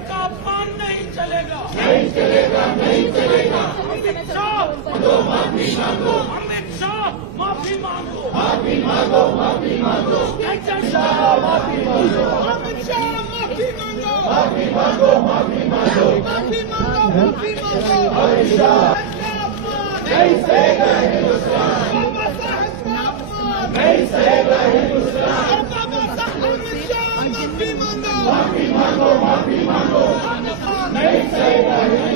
का अपमान नहीं चलेगा, नहीं चलेगा, नहीं चलेगा। अमित शाह माफी मांगो, अमित शाह माफी मांगो, माफी मांगो, माफी मांगो, शाह माफी मांगो, अमित शाह माफी मांगो, माफी मांगो, माफी मांगो, माफी मांगो, माफी मांगो। अमित शाह नहीं सहेगा हिंदुस्तान, बाबा साहब का अपमान नहीं सहेगा हिंदुस्तान। बाबा साहब अमित शाह माफी मांगो, माफी मांगो, माफी मांगो, नहीं सहेगा हिंदुस्तान।